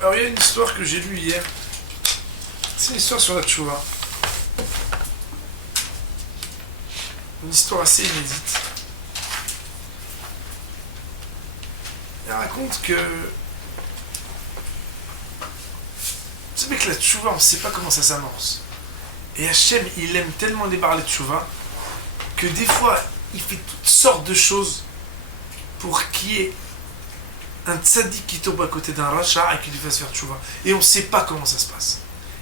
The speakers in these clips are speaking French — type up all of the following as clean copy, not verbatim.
Alors il y a une histoire que j'ai lue hier. C'est une histoire sur la tchouva. Une histoire assez inédite. Elle raconte que... Vous savez que la tchouva, on ne sait pas comment ça s'amorce. Et Hachem, il aime tellement les barres de tchouva que des fois, il fait toutes sortes de choses pour qu'il y ait un tzaddik qui tombe à côté d'un rachat et qui lui fasse faire tchouva. Et on ne sait pas comment ça se passe.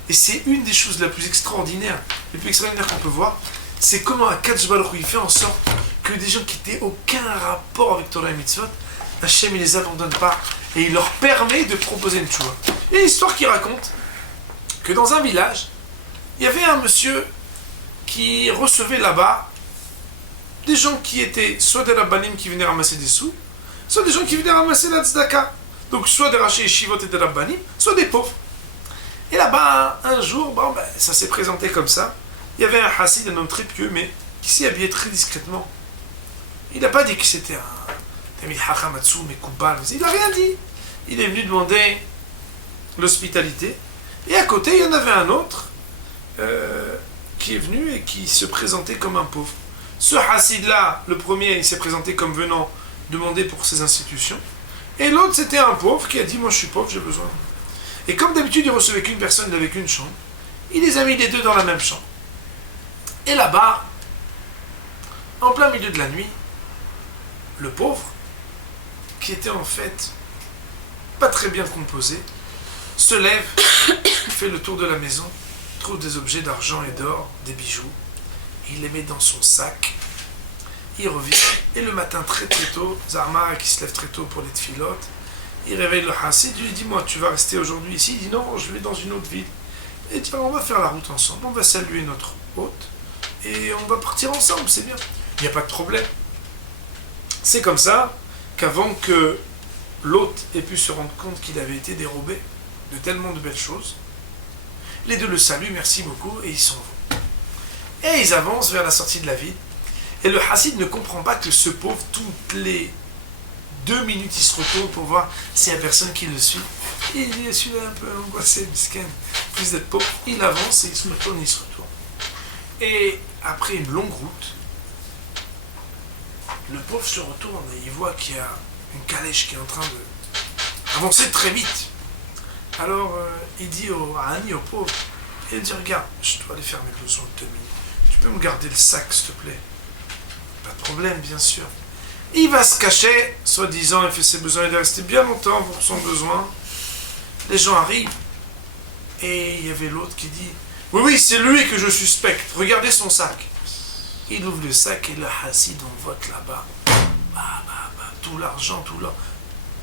Et c'est une des choses les plus extraordinaires qu'on peut voir, c'est comment Akadosh Baruch Hu, il fait en sorte que des gens qui n'étaient aucun rapport avec Torah et Mitzvot, Hachem, il les abandonne pas et il leur permet de proposer une tchouva. Il y a une histoire qui raconte que dans un village, il y avait un monsieur qui recevait là-bas des gens qui étaient soit des rabbanim qui venaient ramasser des sous, soit des gens qui venaient ramasser la tzedaka. Donc soit des rachis yeshivot et des rabbanim, soit des pauvres. Et là-bas, un jour, ça s'est présenté comme ça. Il y avait un hassid, un homme très pieux, mais qui s'est habillé très discrètement. Il n'a pas dit que c'était un Tamil Hachamatsu, mais Koubal. Il n'a rien dit. Il est venu demander l'hospitalité. Et à côté, il y en avait un autre qui est venu et qui se présentait comme un pauvre. Ce hassid-là, le premier, il s'est présenté comme venant demander pour ses institutions. Et l'autre, c'était un pauvre qui a dit, moi je suis pauvre, j'ai besoin. Et comme d'habitude, il recevait qu'une personne, il n'avait qu'une chambre. Il les a mis les deux dans la même chambre. Et là-bas, en plein milieu de la nuit, le pauvre, qui était en fait pas très bien composé, se lève, fait le tour de la maison, trouve des objets d'argent et d'or, des bijoux, et il les met dans son sac. Il revient, et le matin très très tôt, Zarma qui se lève très tôt pour les tfilotes, il réveille le hassid, il lui dit, moi tu vas rester aujourd'hui ici. Il dit, non, je vais dans une autre ville. Et il dit, on va faire la route ensemble, on va saluer notre hôte, et on va partir ensemble, c'est bien. Il n'y a pas de problème. C'est comme ça qu'avant que l'hôte ait pu se rendre compte qu'il avait été dérobé de tellement de belles choses, les deux le saluent, merci beaucoup, et ils s'en vont. Et ils avancent vers la sortie de la ville. Et le hassid ne comprend pas que ce pauvre, toutes les 2 minutes, il se retourne pour voir s'il y a personne qui le suit. Et il est celui-là un peu angoissé, miskin, plus d'être pauvre. Il avance et il se retourne, il se retourne. Et après une longue route, le pauvre se retourne et il voit qu'il y a une calèche qui est en train d'avancer très vite. Alors il dit à Annie, au pauvre, il dit, regarde, je dois aller faire mes besoins de 2 minutes. Tu peux me garder le sac, s'il te plaît? Pas de problème, bien sûr. Il va se cacher, soi-disant, il fait ses besoins, il est resté bien longtemps pour son besoin. Les gens arrivent, et il y avait l'autre qui dit, oui, c'est lui que je suspecte, regardez son sac. Il ouvre le sac, et le hassid, on vote là-bas, tout l'argent, tout l'or.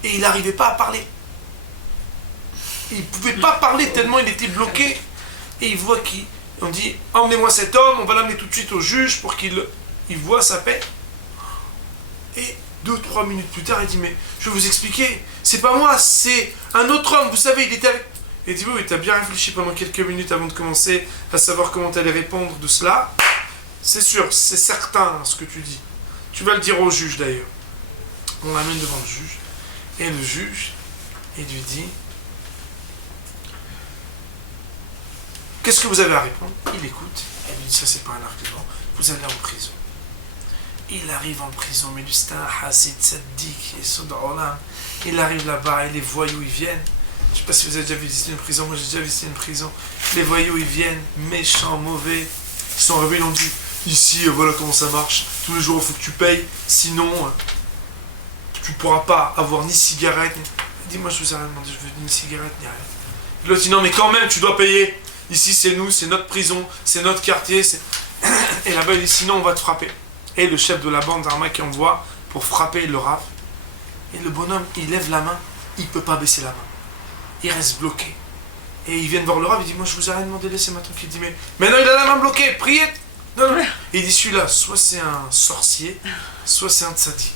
Et il n'arrivait pas à parler. Il ne pouvait pas parler tellement il était bloqué. Et il voit on dit, emmenez-moi cet homme, on va l'amener tout de suite au juge pour qu'il voit sa paix. Et 2-3 minutes plus tard, il dit, mais je vais vous expliquer, c'est pas moi, c'est un autre homme, vous savez, il était avec... Et il dit, oui, t'as bien réfléchi pendant quelques minutes avant de commencer à savoir comment t'allais répondre de cela. C'est sûr, c'est certain ce que tu dis. Tu vas le dire au juge d'ailleurs. On l'amène devant le juge. Et le juge, il lui dit, qu'est-ce que vous avez à répondre? Il écoute, et il lui dit, ça c'est pas un argument, vous allez en prison. Il arrive en prison, mais lui c'est un hassid tzaddik, il arrive là-bas et les voyous ils viennent. Je ne sais pas si vous avez déjà visité une prison, moi j'ai déjà visité une prison. Les voyous ils viennent, méchants, mauvais. Ils sont arrivés, ils ont dit, ici voilà comment ça marche, tous les jours il faut que tu payes, sinon tu ne pourras pas avoir ni cigarette. Il dit, moi je vous ai rien demandé, je veux ni cigarette ni rien. L'autre dit, non mais quand même tu dois payer. Ici c'est nous, c'est notre prison, c'est notre quartier. Et là-bas il dit, sinon on va te frapper. Et le chef de la bande d'Arma qui envoie pour frapper le raf. Et le bonhomme, il lève la main, il ne peut pas baisser la main. Il reste bloqué. Et ils viennent voir le raf, il dit, moi je vous ai rien demandé, laissez-moi tranquille. Il dit, mais maintenant il a la main bloquée, priez. Non, non. Et il dit, celui-là, soit c'est un sorcier, soit c'est un tzaddik.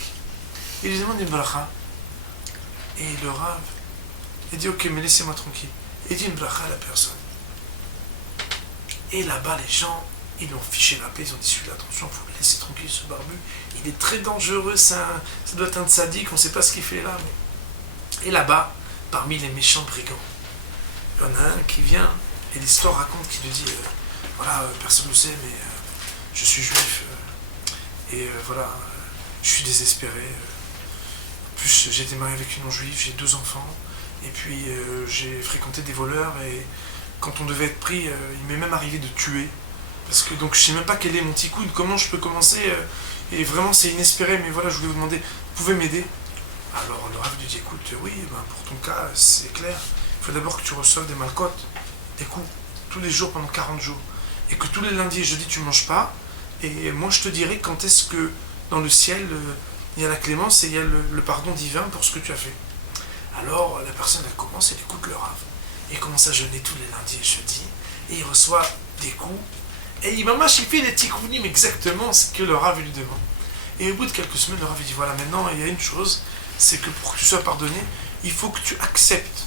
Il lui demande une bracha. Et le raf, il dit, ok, mais laissez-moi tranquille. Il dit une bracha à la personne. Et là-bas, les gens, ils l'ont fiché la paix, ils ont dit, celui-là, attention, il faut le laisser tranquille, ce barbu. Il est très dangereux, ça doit être un tzaddik, on ne sait pas ce qu'il fait là. Mais... Et là-bas, parmi les méchants brigands, Il y en a un qui vient, et l'histoire raconte qu'il lui dit voilà, personne ne le sait, mais je suis juif, voilà, je suis désespéré. En plus, j'ai été marié avec une non-juive, j'ai 2 enfants, et puis j'ai fréquenté des voleurs, et quand on devait être pris, il m'est même arrivé de tuer. Parce que donc je sais même pas quel est mon tikkun, comment je peux commencer, et vraiment c'est inespéré, mais voilà, je voulais vous demander, vous pouvez m'aider? Alors le Rav lui dit, écoute, oui, ben, pour ton cas, c'est clair, il faut d'abord que tu reçoives des malcotes, des coups, tous les jours pendant 40 jours, et que tous les lundis et jeudis tu manges pas, et moi je te dirai quand est-ce que dans le ciel, il y a la clémence et il y a le pardon divin pour ce que tu as fait. Alors la personne elle commence, elle écoute le Rav, et il commence à jeûner tous les lundis et jeudis, et il reçoit des coups, et il fait les tikkounim exactement ce que le Rav lui demande. Et au bout de quelques semaines, le Rav lui dit, voilà, maintenant il y a une chose, c'est que pour que tu sois pardonné, il faut que tu acceptes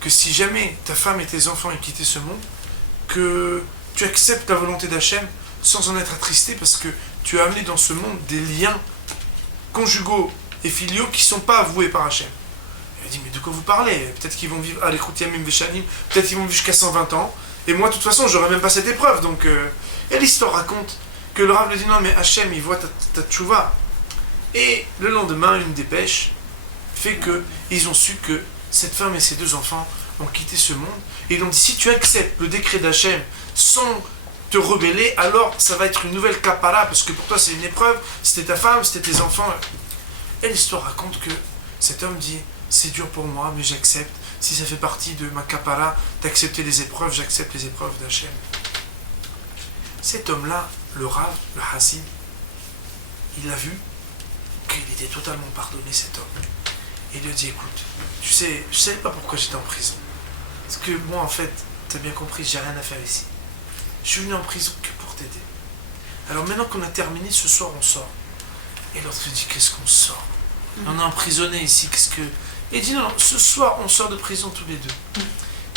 que si jamais ta femme et tes enfants aient quitté ce monde, que tu acceptes la volonté d'Hachem sans en être attristé, parce que tu as amené dans ce monde des liens conjugaux et filiaux qui ne sont pas avoués par Hachem. Il dit, mais de quoi vous parlez? Peut-être qu'ils vont vivre à l'écoute Yamim Veshanim, peut-être qu'ils vont vivre jusqu'à 120 ans, et moi de toute façon j'aurais même pas cette épreuve. Donc et l'histoire raconte que le Rav lui dit, non mais Hachem il voit ta tchouva, et le lendemain une dépêche fait que ils ont su que cette femme et ses 2 enfants ont quitté ce monde, et ils ont dit, si tu acceptes le décret d'Hachem sans te rebeller, alors ça va être une nouvelle kapara, parce que pour toi c'est une épreuve, c'était ta femme, c'était tes enfants. Et l'histoire raconte que cet homme dit, c'est dur pour moi, mais j'accepte, si ça fait partie de ma kapara d'accepter les épreuves, j'accepte les épreuves d'Hachem. Cet homme-là, le Rav, le Hassid, il a vu qu'il était totalement pardonné, cet homme. Et il lui a dit, écoute, tu sais, je ne savais pas pourquoi j'étais en prison. Parce que moi, en fait, tu as bien compris, j'ai rien à faire ici. Je suis venu en prison que pour t'aider. Alors maintenant qu'on a terminé, ce soir, on sort. Et l'autre lui dit, qu'est-ce qu'on sort? On est emprisonné ici, qu'est-ce que... Et il dit, non, ce soir, on sort de prison tous les 2.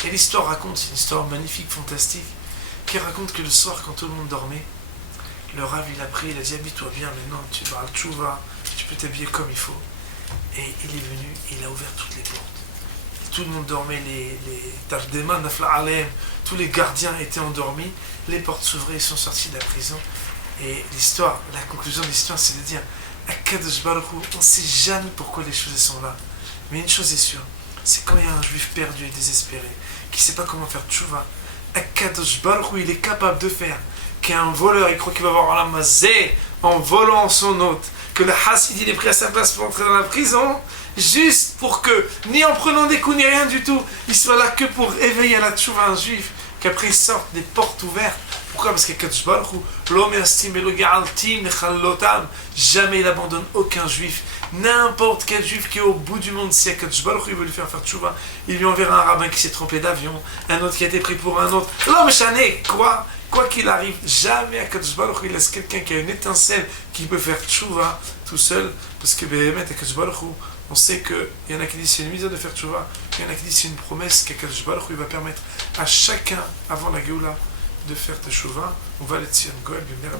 Et l'histoire raconte, c'est une histoire magnifique, fantastique, qui raconte que le soir, quand tout le monde dormait, le Rav, il a pris, il a dit, habille-toi bien, maintenant, tu vas à tchouva, tu peux t'habiller comme il faut. Et il est venu, il a ouvert toutes les portes. Et tout le monde dormait, les Tavdema, Nafla Alem, tous les gardiens étaient endormis, les portes s'ouvraient, ils sont sortis de la prison. Et l'histoire, la conclusion de l'histoire, c'est de dire, Akadosh Baruch Hu, on ne sait jamais pourquoi les choses sont là. Mais une chose est sûre, c'est quand il y a un juif perdu et désespéré, qui ne sait pas comment faire tchouva, Akadosh Baruch Hu, il est capable de faire qu'un voleur, il croit qu'il va avoir la mazé en volant son hôte, que le Hassid, il est pris à sa place pour entrer dans la prison, juste pour que, ni en prenant des coups, ni rien du tout, il soit là que pour éveiller à la tchouva un juif, qu'après il sorte des portes ouvertes. Pourquoi? Parce qu'Akadosh Baruch Hu, l'homme estim et le ga'altim lechallotam, jamais il abandonne aucun juif. N'importe quel juif qui est au bout du monde, si Akadosh Baruch Hu veut lui faire tchouva, il lui enverra un rabbin qui s'est trompé d'avion, un autre qui a été pris pour un autre. L'homme chané, quoi qu'il arrive, jamais Akadosh Baruch Hu il laisse quelqu'un qui a une étincelle qui peut faire tchouva tout seul, parce que Akadosh Baruch Hu, on sait qu'il y en a qui disent c'est une mise de faire tchouva, il y en a qui disent c'est une promesse qu'Akadosh Baruch Hu va permettre à chacun avant la Géoula de faire tchouva. On va aller Tzion Goel, bien